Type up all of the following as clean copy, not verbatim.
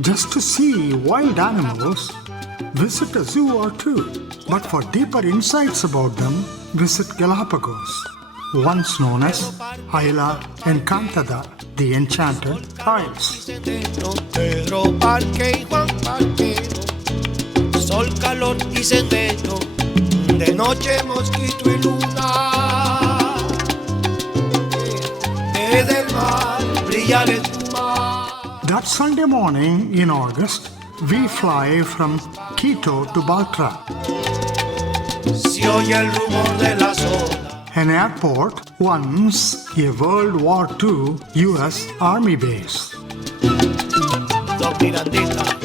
Just to see wild animals, visit a zoo or two. But for deeper insights about them, visit Galapagos, once known as Isla Encantada, the Enchanted Isles. Pedro, Parque y Juan Parquero, sol, calor y sendero, de noche mosquito y luna, desde el mar brilla la espuma. That Sunday morning in August, we fly from Quito to Baltra, Se oye el rumor de las olas. an airport once a World War II US Army base. Dos Miranditas.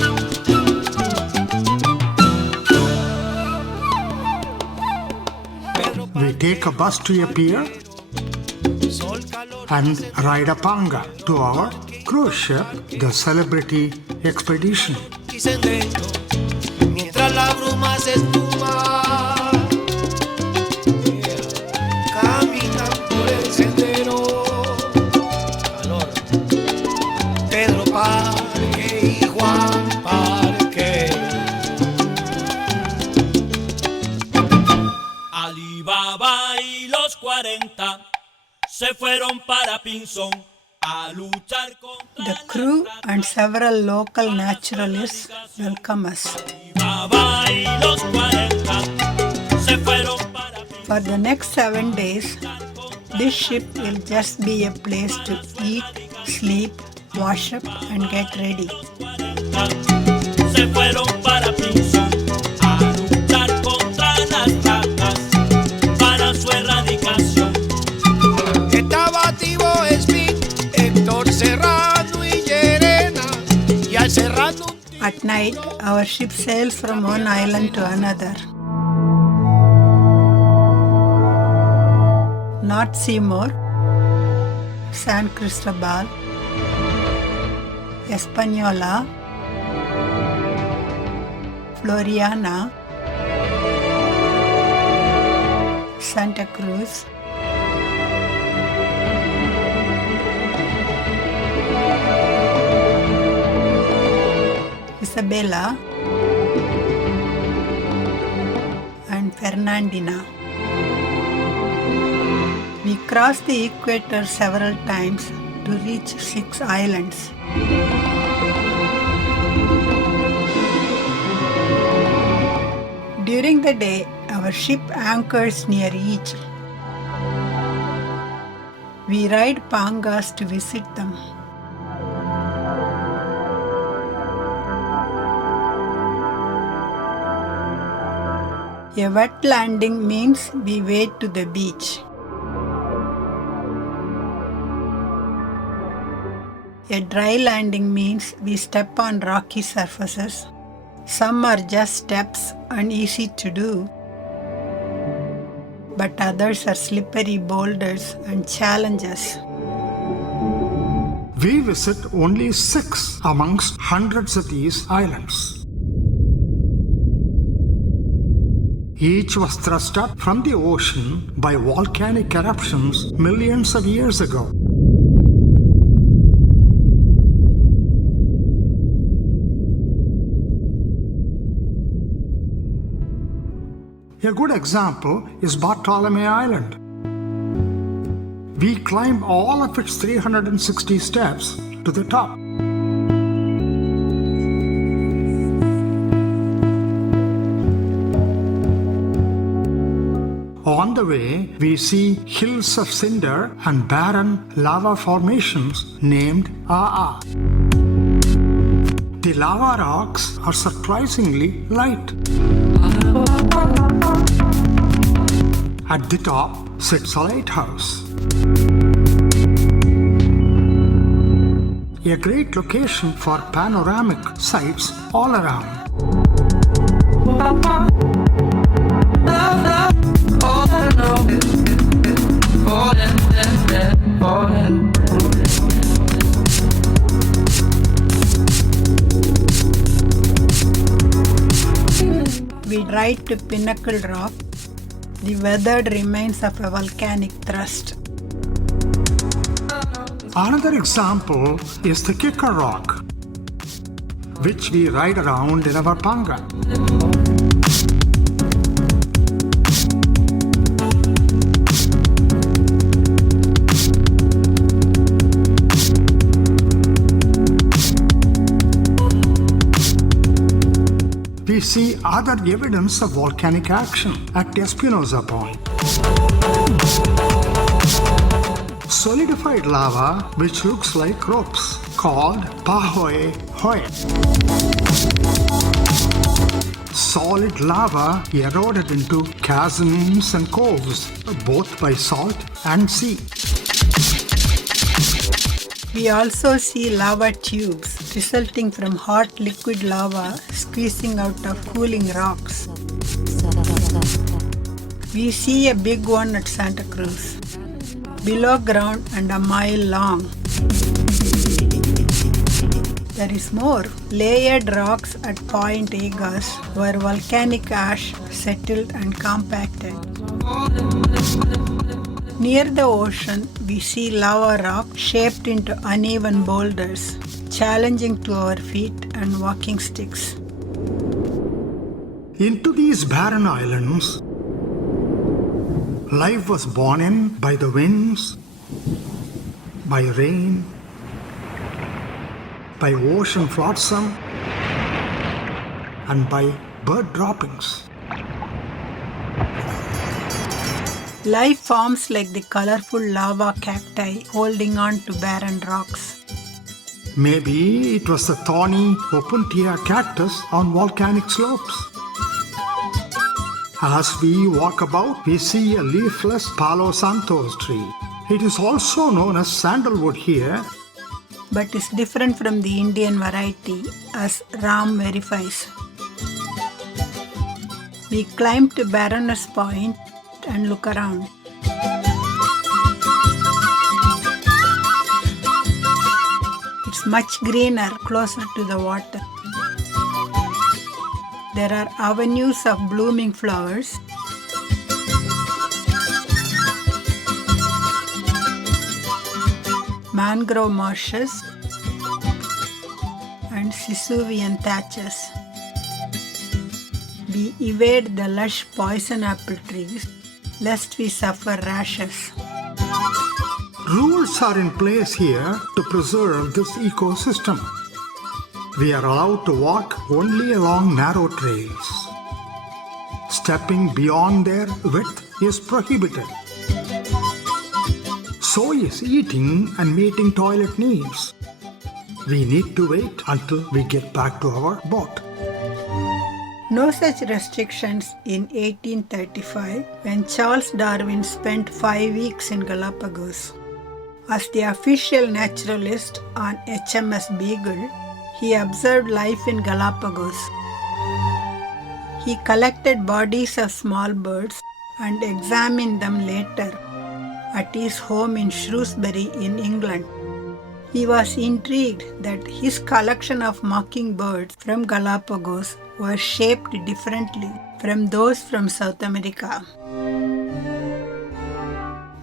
We take a bus to a pier Sol, calor and ride a panga to our cruise ship, the Celebrity Xpedition. y sendero, mientras la bruma se espuma. Caminan por el sendero. Calor. Pedro, Parque y Juan Parquero. Alibaba y los 40 se fueron para Pinzón a luchar contra The crew and several local naturalists welcome us. Alibaba y los 40 se fueron para Pinzón. For the next 7 days, this ship will just be a place to eat, sleep, wash up and get ready. Se fueron para Pinzón a luchar contra las ratas para su erradicación. Estaba Tibo Smith, Héctor Serrano y Llerena. Y al Serrano At night, our ship sails from one island to another. North Seymour, San Cristobal, Española, Floriana, Santa Cruz, Isabela, and Fernandina. We crossed the equator several times to reach 6 islands. During the day, our ship anchors near each. We ride pangas to visit them. A wet landing means we wade to the beach. A dry landing means we step on rocky surfaces. Some are just steps and easy to do, but others are slippery boulders and challenges. We visit only 6 amongst hundreds of these islands. Each was thrust up from the ocean by volcanic eruptions millions of years ago. A good example is Bartolome Island. We climb all of its 360 steps to the top. On the way, we see hills of cinder and barren lava formations named Aa. The lava rocks are surprisingly light. At the top sits a lighthouse. A great location for panoramic sights all around. We ride to Pinnacle Rock, the weathered remains of a volcanic thrust. Another example is the Kicker Rock. which we ride around in our panga. We see other evidence of volcanic action at Espinosa Point. Solidified lava which looks like ropes, called pahoe hoe. Solid lava eroded into chasms and coves, both by salt and sea. We also see lava tubes resulting from hot liquid lava squeezing out of cooling rocks. We see a big one at Santa Cruz, below ground and a mile long. There is more. Layered rocks at Point Egas where volcanic ash settled and compacted. Near the ocean, we see lava rock shaped into uneven boulders, challenging to our feet and walking sticks. Into these barren islands, life was born in by the winds, by rain, by ocean flotsam, and by bird droppings. Life forms like the colorful lava cacti holding on to barren rocks. Maybe it was the thorny opuntia cactus on volcanic slopes. As we walk about, we see a leafless Palo Santos tree. It is also known as sandalwood here, but is different from the Indian variety, as Ram verifies. We climb to Baroness Point and look around. It's much greener closer to the water. There are avenues of blooming flowers. Mangrove marshes and Sisuvian thatches. We evade the lush poison apple trees lest we suffer rashes. Rules are in place here to preserve this ecosystem. We are allowed to walk only along narrow trails. Stepping beyond their width is prohibited. So is eating and meeting toilet needs. We need to wait until we get back to our boat. No such restrictions in 1835 when Charles Darwin spent 5 weeks in Galapagos. As the official naturalist on HMS Beagle, he observed life in Galapagos. He collected bodies of small birds and examined them later at his home in Shrewsbury in England. He was intrigued that his collection of mockingbirds from Galapagos were shaped differently from those from South America.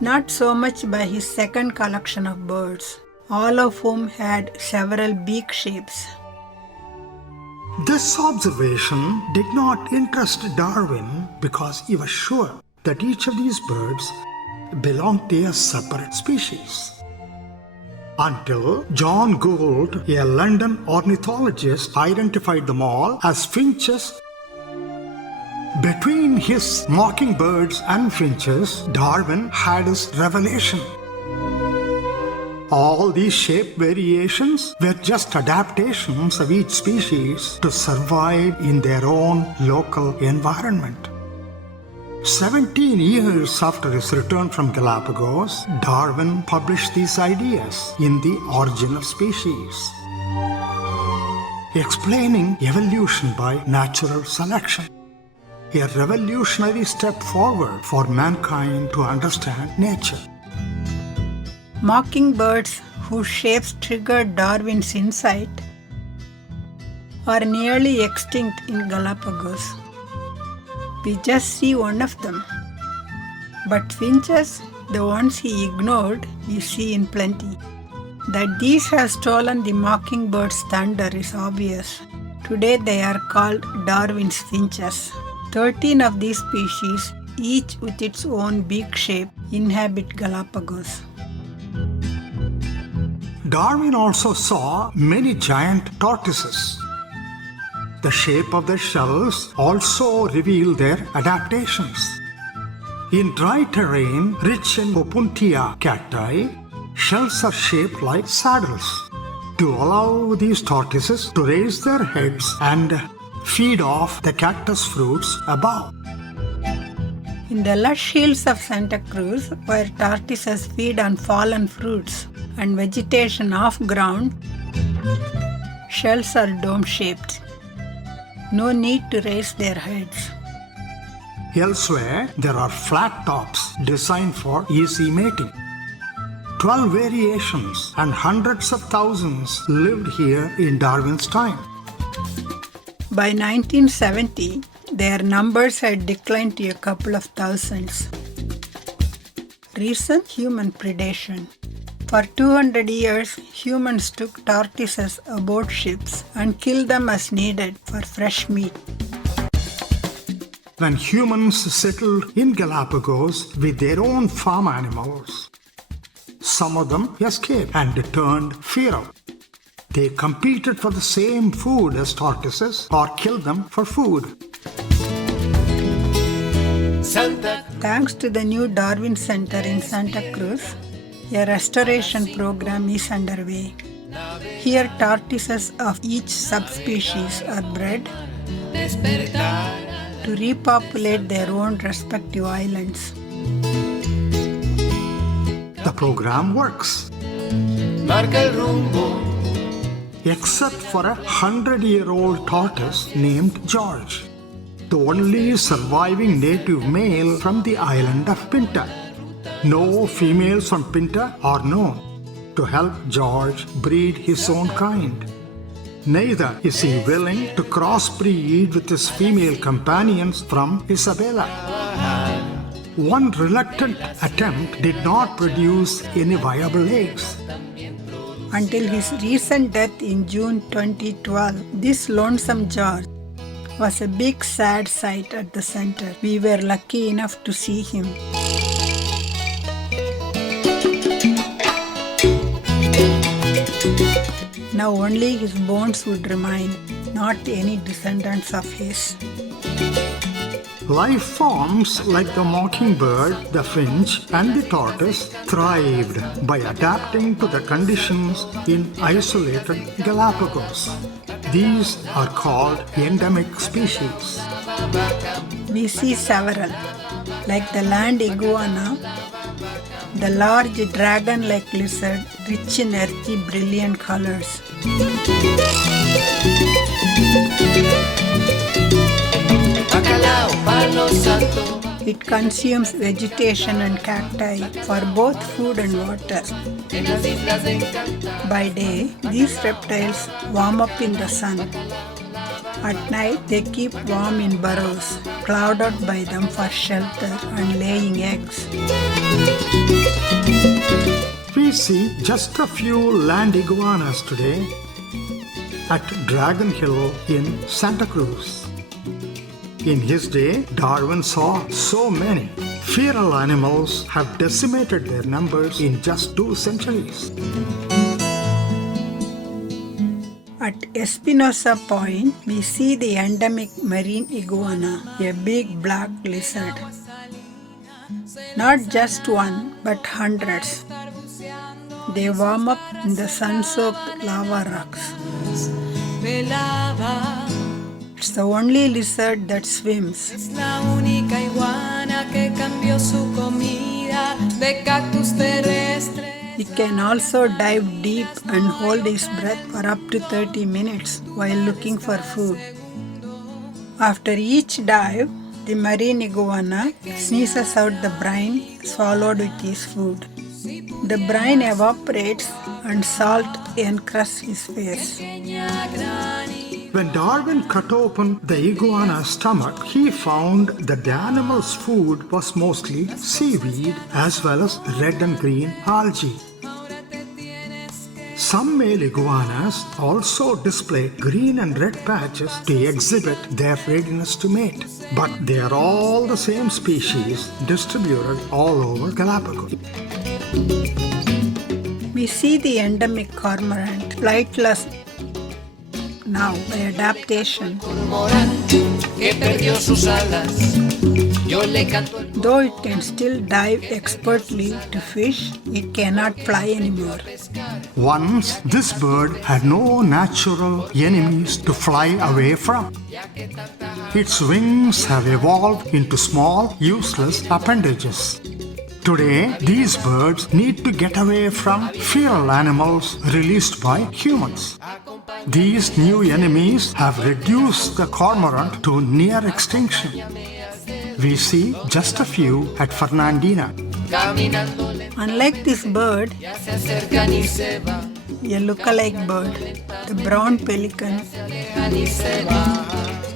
Not so much by his second collection of birds, all of whom had several beak shapes. This observation did not interest Darwin because he was sure that each of these birds belonged to a separate species. Until John Gould, a London ornithologist, identified them all as finches. Between his mockingbirds and finches, Darwin had his revelation. All these shape variations were just adaptations of each species to survive in their own local environment. 17 years after his return from Galapagos, Darwin published these ideas in The Origin of Species, explaining evolution by natural selection, a revolutionary step forward for mankind to understand nature. Mockingbirds whose shapes triggered Darwin's insight are nearly extinct in Galapagos. We just see one of them. But finches, the ones he ignored, we see in plenty. That these have stolen the mockingbird's thunder is obvious. Today they are called Darwin's finches. 13 of these species, each with its own beak shape, inhabit Galapagos. Darwin also saw many giant tortoises. The shape of their shells also reveal their adaptations. In dry terrain rich in Opuntia cacti, shells are shaped like saddles to allow these tortoises to raise their heads and feed off the cactus fruits above. In the lush hills of Santa Cruz, where tortoises feed on fallen fruits and vegetation off ground, shells are dome-shaped. No need to raise their heads. Elsewhere, there are flat tops designed for easy mating. 12 variations and hundreds of thousands lived here in Darwin's time. By 1970, their numbers had declined to a couple of thousands. Reason: human predation. For 200 years, humans took tortoises aboard ships and killed them as needed for fresh meat. When humans settled in Galapagos with their own farm animals, some of them escaped and turned feral. They competed for the same food as tortoises or killed them for food. Thanks to the new Darwin Center in Santa Cruz, a restoration program is underway. Here, tortoises of each subspecies are bred to repopulate their own respective islands. The program works. Except for a 100-year-old tortoise named George, the only surviving native male from the island of Pinta. No females from Pinta are known to help George breed his own kind. Neither is he willing to crossbreed with his female companions from Isabella. One reluctant attempt did not produce any viable eggs. Until his recent death in June 2012, this lonesome George was a big sad sight at the center. We were lucky enough to see him. Now only his bones would remain, not any descendants of his. Life forms like the mockingbird, the finch, and the tortoise thrived by adapting to the conditions in isolated Galapagos. These are called endemic species. We see several, like the land iguana, the large dragon-like lizard, rich in earthy, brilliant colors. It consumes vegetation and cacti for both food and water. By day, these reptiles warm up in the sun. At night, they keep warm in burrows, plowed out by them for shelter and laying eggs. We see just a few land iguanas today at Dragon Hill in Santa Cruz. In his day, Darwin saw so many. Feral animals have decimated their numbers in just 2 centuries. At Espinosa Point, we see the endemic marine iguana, a big black lizard. Not just one, but hundreds. They warm up in the sun-soaked lava rocks. It's the only lizard that swims. It can also dive deep and hold its breath for up to 30 minutes while looking for food. After each dive, the marine iguana sneezes out the brine swallowed with his food. The brine evaporates and salt encrusts his face. When Darwin cut open the iguana's stomach, he found that the animal's food was mostly seaweed as well as red and green algae. Some male iguanas also display green and red patches to exhibit their readiness to mate. But they are all the same species distributed all over Galapagos. We see the endemic cormorant flightless now by adaptation. Que perdió sus alas. Yo le canto el Though it can still dive expertly to fish, it cannot fly anymore. Once, this bird had no natural enemies to fly away from. Its wings have evolved into small, useless appendages. Today, these birds need to get away from feral animals released by humans. These new enemies have reduced the cormorant to near extinction. We see just a few at Fernandina. caminando Unlike this bird, ya se acercan y se van. a lookalike bird, the brown pelican, Alejan y se van.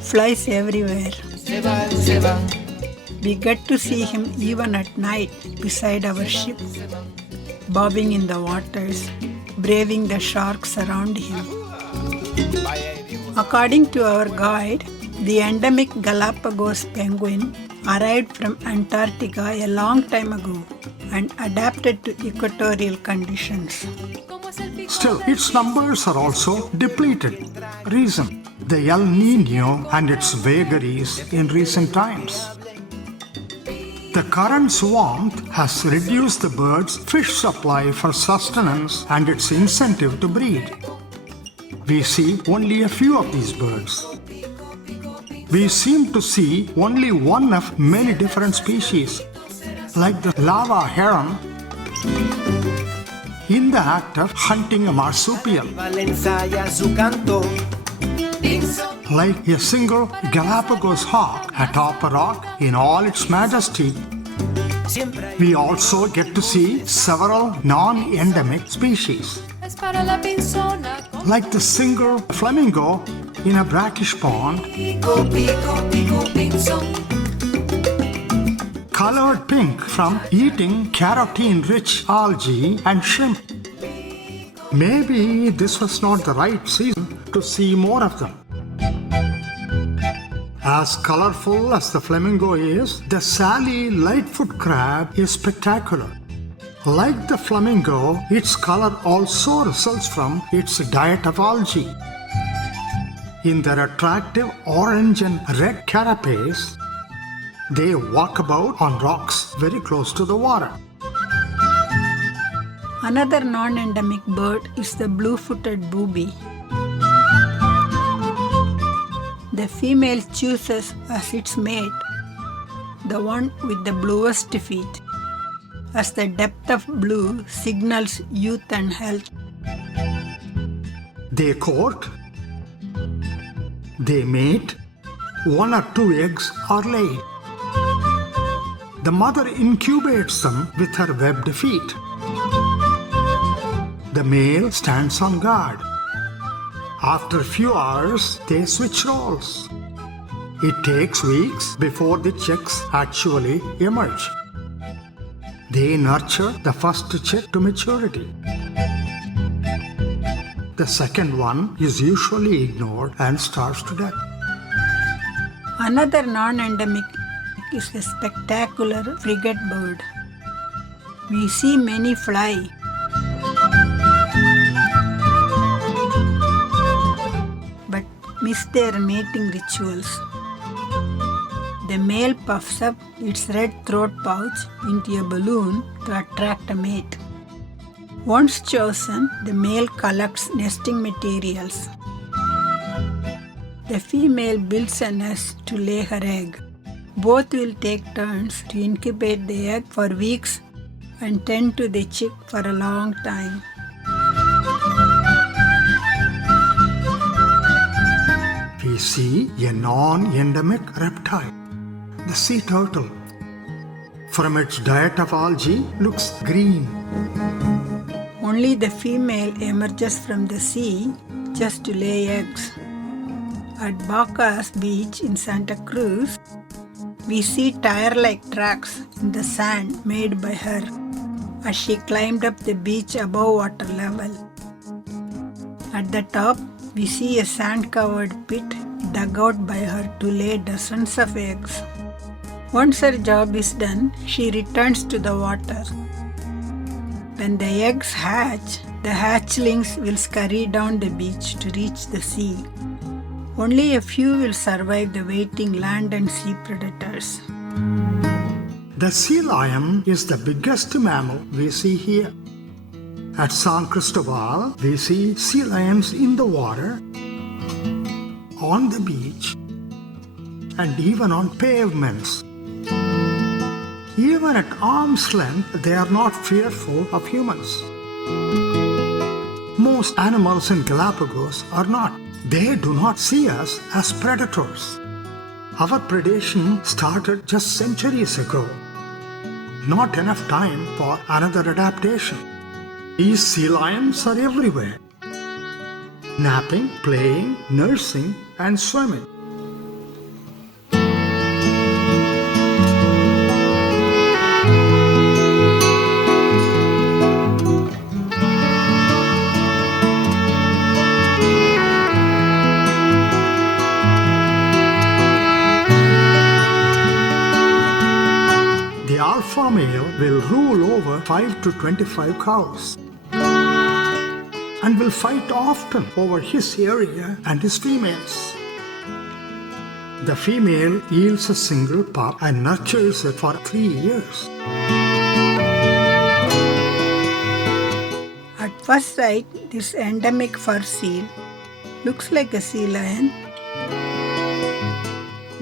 flies everywhere. Se van, se van. We get to see him even at night beside our ship, bobbing in the waters, braving the sharks around him. According to our guide, the endemic Galapagos penguin arrived from Antarctica a long time ago and adapted to equatorial conditions. Still, its numbers are also depleted. Reason: the El Nino and its vagaries in recent times. The current's warmth has reduced the bird's fish supply for sustenance and its incentive to breed. We see only a few of these birds. We seem to see only one of many different species, like the lava heron, in the act of hunting a marsupial, Ensaya su canto. like a single Galapagos hawk atop a rock in all its majesty. Siempre hay We also get to see several non-endemic species, like the single flamingo in a brackish pond, pico, pico, pico, pinzón. colored pink from eating carotene-rich algae and shrimp. Maybe this was not the right season to see more of them. As colorful as the flamingo is, the Sally lightfoot crab is spectacular. Like the flamingo, its color also results from its diet of algae. In their attractive orange and red carapace, they walk about on rocks very close to the water. Another non-endemic bird is the blue-footed booby. The female chooses as its mate the one with the bluest feet, as the depth of blue signals youth and health. They court, they mate, one or two eggs are laid. The mother incubates them with her webbed feet. The male stands on guard. After a few hours, they switch roles. It takes weeks before the chicks actually emerge. They nurture the first chick to maturity. The second one is usually ignored and starves to death. Another non-endemic is the spectacular frigate bird. We see many fly, but miss their mating rituals. The male puffs up its red throat pouch into a balloon to attract a mate. Once chosen, the male collects nesting materials. The female builds a nest to lay her egg. Both will take turns to incubate the egg for weeks and tend to the chick for a long time. We see a non-endemic reptile, the sea turtle. From its diet of algae, looks green. Only the female emerges from the sea just to lay eggs. At Bacas Beach in Santa Cruz, we see tire-like tracks in the sand made by her as she climbed up the beach above water level. At the top, we see a sand-covered pit dug out by her to lay dozens of eggs. Once her job is done, she returns to the water. When the eggs hatch, the hatchlings will scurry down the beach to reach the sea. Only a few will survive the waiting land and sea predators. The sea lion is the biggest mammal we see here. At San Cristobal, we see sea lions in the water, on the beach, and even on pavements. Even at arm's length, they are not fearful of humans. Most animals in Galapagos are not. They do not see us as predators. Our predation started just centuries ago. Not enough time for another adaptation. These sea lions are everywhere. Napping, playing, nursing, and swimming. The alpha male will rule over 5 to 25 cows and will fight often over his area and his females. The female yields a single pup and nurtures it for 3 years. At first sight, this endemic fur seal looks like a sea lion,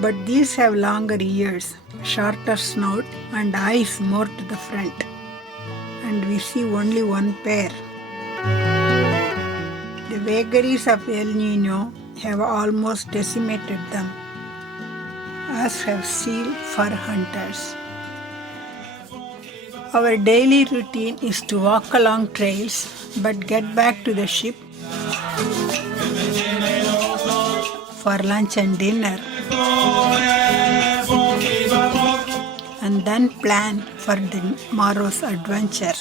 but these have longer ears, shorter snout, and eyes more to the front, and we see only one pair. The vagaries of El Nino have almost decimated them, as have seal fur hunters. Our daily routine is to walk along trails but get back to the ship for lunch and dinner, and then plan for tomorrow's adventure.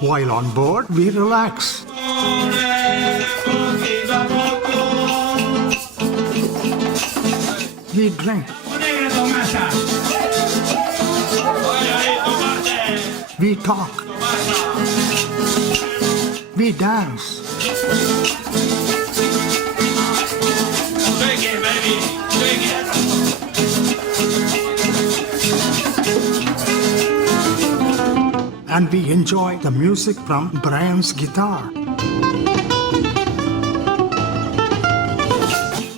While on board, we relax. We drink. We talk. We dance. And we enjoy the music from Brian's guitar.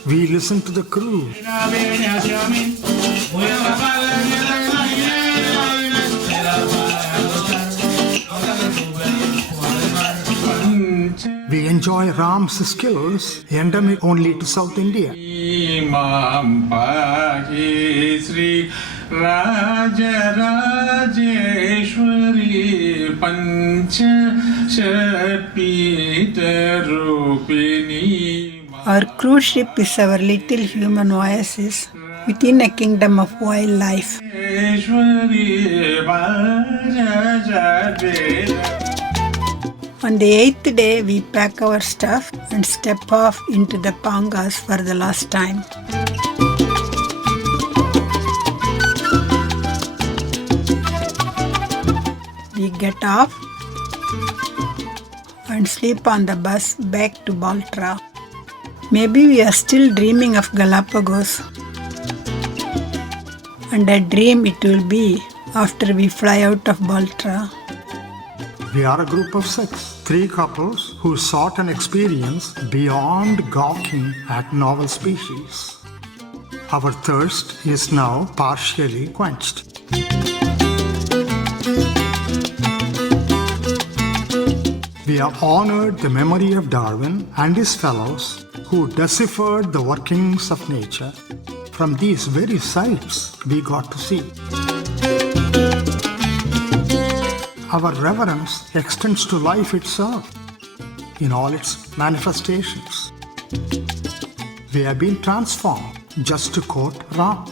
We listen to the crew. We enjoy Ram's skills, endemic only to South India. Imam Pahi Sri Raja Rajeshwari Pancha Shapita Rupini. Our cruise ship is our little human oasis within a kingdom of wildlife. On the 8th day, we pack our stuff and step off into the Pangas for the last time. We get off and sleep on the bus back to Baltra. Maybe we are still dreaming of Galapagos, and a dream it will be after we fly out of Baltra. We are a group of 6, 3 couples who sought an experience beyond gawking at novel species. Our thirst is now partially quenched. We have honored the memory of Darwin and his fellows who deciphered the workings of nature from these very sights we got to see. Our reverence extends to life itself in all its manifestations. We have been transformed, just to quote Ram.